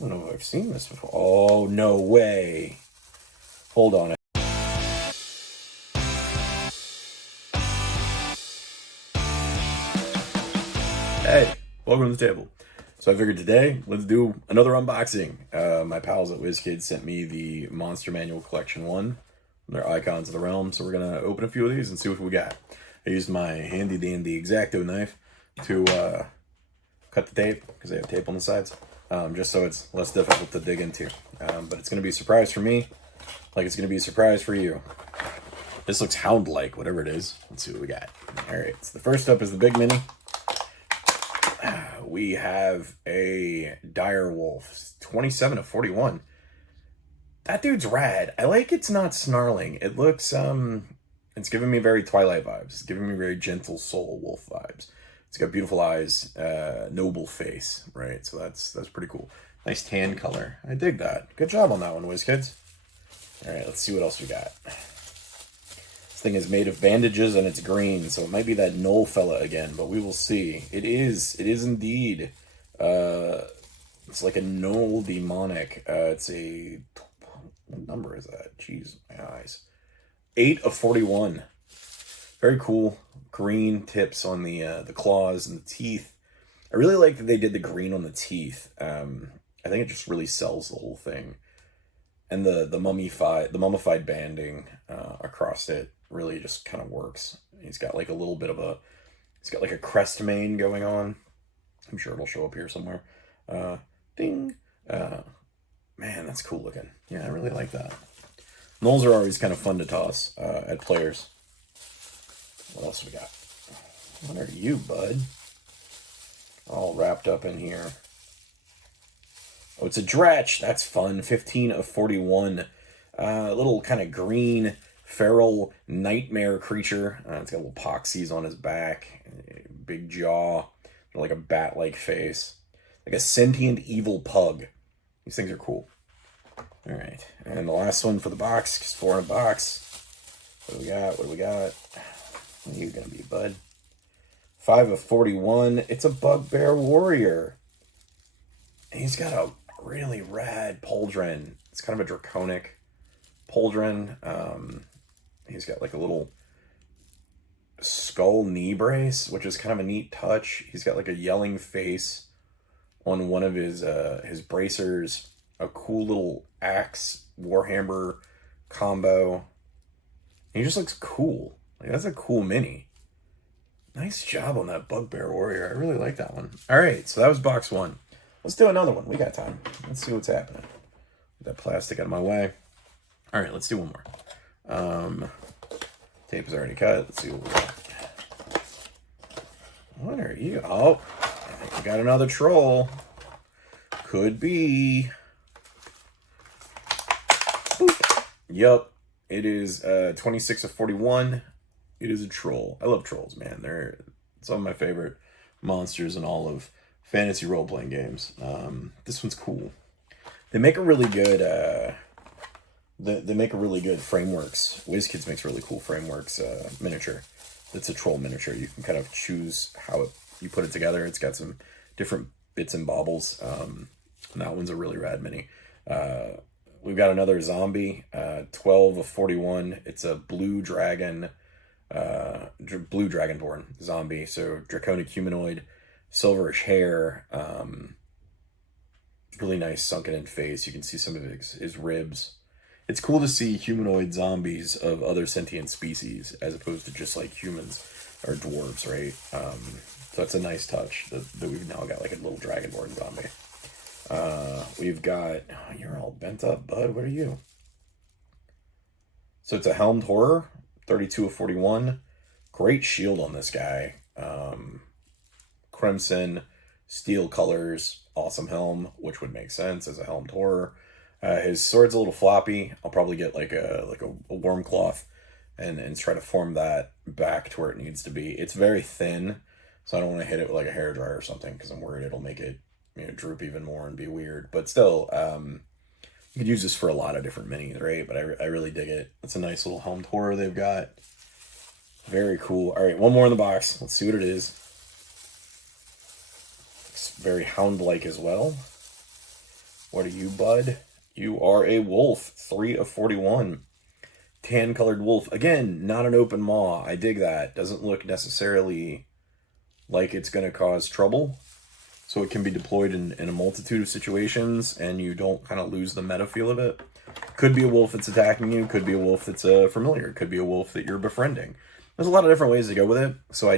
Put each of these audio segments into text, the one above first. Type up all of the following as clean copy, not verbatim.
I don't know if I've seen this before. Oh, no way. Hold on. Hey, welcome to the table. So I figured today, let's do another unboxing. My pals at WizKids sent me the Monster Manual Collection 1. They're Icons of the Realm, so we're going to open a few of these and see what we got. I used my handy-dandy X-Acto knife to cut the tape, because they have tape on the sides, just so it's less difficult to dig into. But it's going to be a surprise for me, like it's going to be a surprise for you. This looks hound-like, whatever it is. Let's see what we got. All right, so the first up is the Big Mini. We have a Dire Wolf, 27 of 41. That dude's rad. I like it's not snarling. It looks, it's giving me very Twilight vibes. It's giving me very gentle soul wolf vibes. It's got beautiful eyes, noble face, right? So that's pretty cool. Nice tan color. I dig that. Good job on that one, WizKids. All right, let's see what else we got. This thing is made of bandages and it's green, so it might be that Knoll fella again, but we will see. It is indeed. It's like a Knoll demonic. It's a, what number is that? Jeez, my eyes. 8 of 41. Very cool. Green tips on the claws and the teeth. I really like that they did the green on the teeth. I think it just really sells the whole thing. And the mummified banding across it really just kind of works. He's got like a little bit of a, he's got like a crest mane going on. I'm sure it'll show up here somewhere. Ding. Man, that's cool looking. Yeah, I really like that. Knolls are always kind of fun to toss at players. What else we got? What are you, bud? All wrapped up in here. Oh, it's a Dretch. That's fun. 15 of 41. Little kind of green, feral nightmare creature. It's got little poxies on his back. Big jaw. Like a bat-like face. Like a sentient evil pug. These things are cool. All right. And the last one for the box. 4 in a box. What do we got? What do we got? What are you going to be, bud? 5 of 41. It's a Bugbear Warrior. He's got a really rad pauldron. It's kind of a draconic pauldron. He's got like a little skull knee brace, which is kind of a neat touch. He's got like a yelling face on one of his bracers. A cool little axe warhammer combo. He just looks cool. Like, that's a cool mini. Nice job on that Bugbear Warrior. I really like that one. All right, so that was box 1. Let's do another one. We got time. Let's see what's happening. Get that plastic out of my way. All right, let's do one more. Tape is already cut. Let's see what we got. What are you? Oh, I think we got another troll. Could be. Boop. Yup. It is 26 of 41. It is a troll. I love trolls, man. They're some of my favorite monsters in all of fantasy role-playing games. This one's cool. They make a really good they make a really good frameworks. WizKids makes really cool frameworks miniature. It's a troll miniature. You can kind of choose how you put it together. It's got some different bits and baubles. And that one's a really rad mini. We've got another zombie, 12 of 41. It's a blue dragon, blue dragonborn zombie. So draconic humanoid, silverish hair, really nice sunken in face. You can see some of his ribs. It's cool to see humanoid zombies of other sentient species as opposed to just like humans or dwarves, right? So that's a nice touch that we've now got like a little dragonborn zombie. We've got, oh, you're all bent up, bud. What are you? So it's a helmed horror, 32 of 41. Great shield on this guy. Crimson, steel colors, awesome helm, which would make sense as a helmed horror. His sword's a little floppy. I'll probably get like a warm cloth and try to form that back to where it needs to be. It's very thin, so I don't want to hit it with like a hairdryer or something because I'm worried it'll make it, you know, droop even more and be weird. But still, you could use this for a lot of different minis, right? But I really dig it. It's a nice little helmed horror they've got. Very cool. All right, one more in the box. Let's see what it is. It's very hound-like as well. What are you, bud? You are a wolf. 3 of 41. Tan colored wolf. Again, not an open maw. I dig that. Doesn't look necessarily like it's going to cause trouble. So it can be deployed in a multitude of situations, and you don't kind of lose the meta feel of it. Could be a wolf that's attacking you. Could be a wolf that's familiar. Could be a wolf that you're befriending. There's a lot of different ways to go with it. So I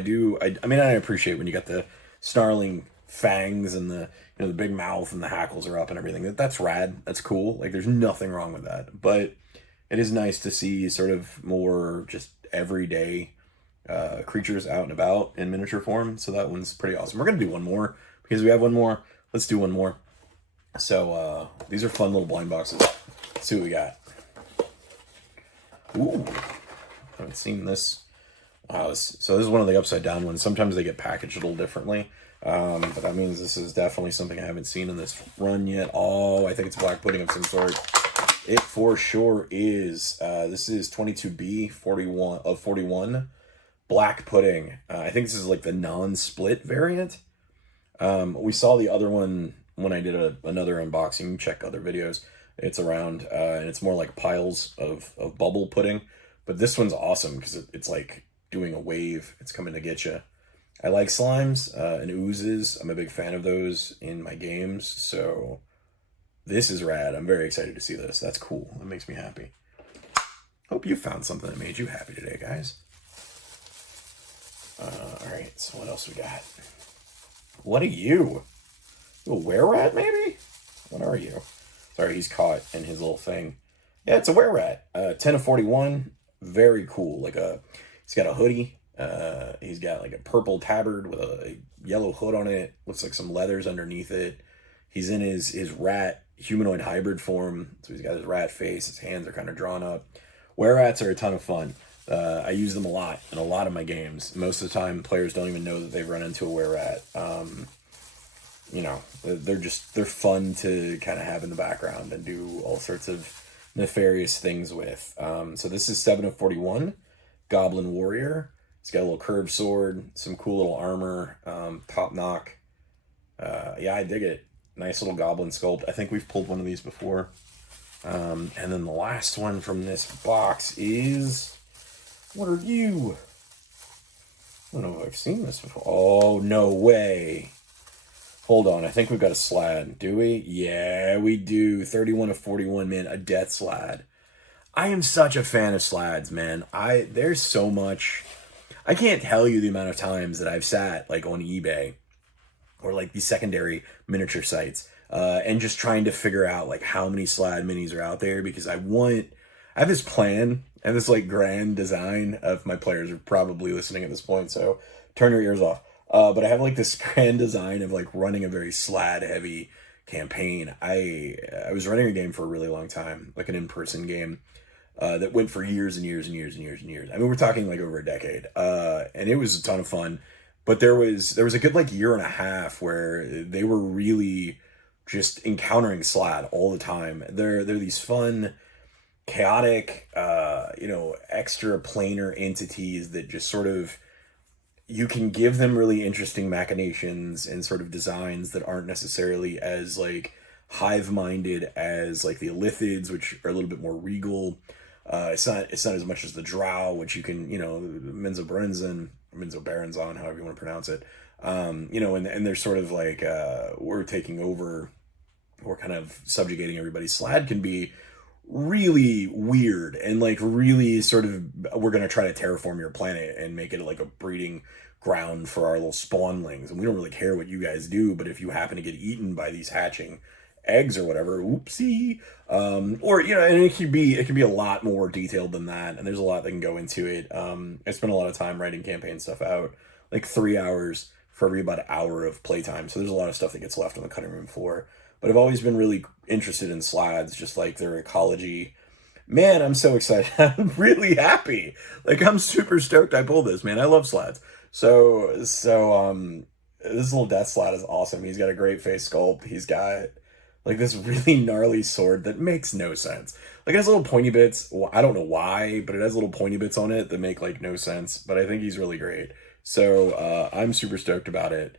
appreciate when you got the snarling fangs and the the big mouth and the hackles are up and everything. That's rad. That's cool. Like, there's nothing wrong with that. But it is nice to see sort of more just everyday creatures out and about in miniature form. So that one's pretty awesome. We're going to do one more because we have one more. Let's do one more. So these are fun little blind boxes. Let's see what we got. Ooh, I haven't seen this. Wow, so this is one of the upside down ones. Sometimes they get packaged a little differently. But that means this is definitely something I haven't seen in this run yet. Oh, I think it's black pudding of some sort. It for sure is. This is 22B 41 black pudding. I think this is like the non-split variant. We saw the other one when I did another unboxing. Check other videos. It's around, and it's more like piles of bubble pudding. But this one's awesome because it's like doing a wave. It's coming to get you. I like slimes and oozes. I'm a big fan of those in my games. So this is rad. I'm very excited to see this. That's cool. That makes me happy. Hope you found something that made you happy today, guys. All right, so what else we got? What are you? You a were-rat, maybe? What are you? Sorry, he's caught in his little thing. Yeah, it's a were-rat. 10 of 41. Very cool. He's got a hoodie. He's got like a purple tabard with a yellow hood on it. Looks like some leathers underneath it. He's in his rat humanoid hybrid form. So he's got his rat face. His hands are kind of drawn up. Were-rats are a ton of fun. I use them a lot in a lot of my games. Most of the time, players don't even know that they've run into a were-rat. They're fun to kind of have in the background and do all sorts of nefarious things with. So this is 7 of 41, Goblin Warrior. He's got a little curved sword, some cool little armor, top knock. Yeah, I dig it. Nice little goblin sculpt. I think we've pulled one of these before. And then the last one from this box is... What are you? I don't know if I've seen this before. Oh, no way. Hold on, I think we've got a slad. Do we? Yeah, we do. 31 of 41, man. A death slad. I am such a fan of slads, man. There's so much... I can't tell you the amount of times that I've sat like on eBay or like these secondary miniature sites and just trying to figure out like how many slad minis are out there, because I have this plan and this like grand design of... my players are probably listening at this point, so turn your ears off. But I have like this grand design of like running a very slad heavy campaign. I was running a game for a really long time, like an in-person game. That went for years and years and years and years and years. I mean, we're talking like over a decade. And it was a ton of fun. But there was a good like year and a half where they were really just encountering slad all the time. They're these fun, chaotic, extra planar entities that just sort of... you can give them really interesting machinations and sort of designs that aren't necessarily as like hive-minded as like the Illithids, which are a little bit more regal. It's not as much as the Drow, which you can, Menzoberranzan, however you want to pronounce it. And they're sort of like, we're taking over, we're kind of subjugating everybody. Slad can be really weird and like really sort of, we're going to try to terraform your planet and make it like a breeding ground for our little spawnlings. And we don't really care what you guys do, but if you happen to get eaten by these hatching eggs or whatever, oopsie. And it can be a lot more detailed than that, and there's a lot that can go into it. I spent a lot of time writing campaign stuff out, like 3 hours for every about an hour of playtime, so there's a lot of stuff that gets left on the cutting room floor. But I've always been really interested in slads, just like their ecology. Man, I'm so excited. I'm really happy. Like, I'm super stoked I pulled this, man. I love slads. So this little death slad is awesome. He's got a great face sculpt. He's got like this really gnarly sword that makes no sense. Like, it has little pointy bits. Well, I don't know why, but it has little pointy bits on it that make like no sense. But I think he's really great. So I'm super stoked about it.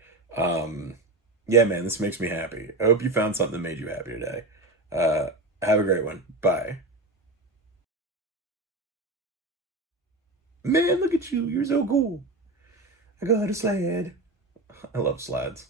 Yeah, man, this makes me happy. I hope you found something that made you happy today. Uh, have a great one. Bye. Man, look at you. You're so cool. I got a sled. I love sleds.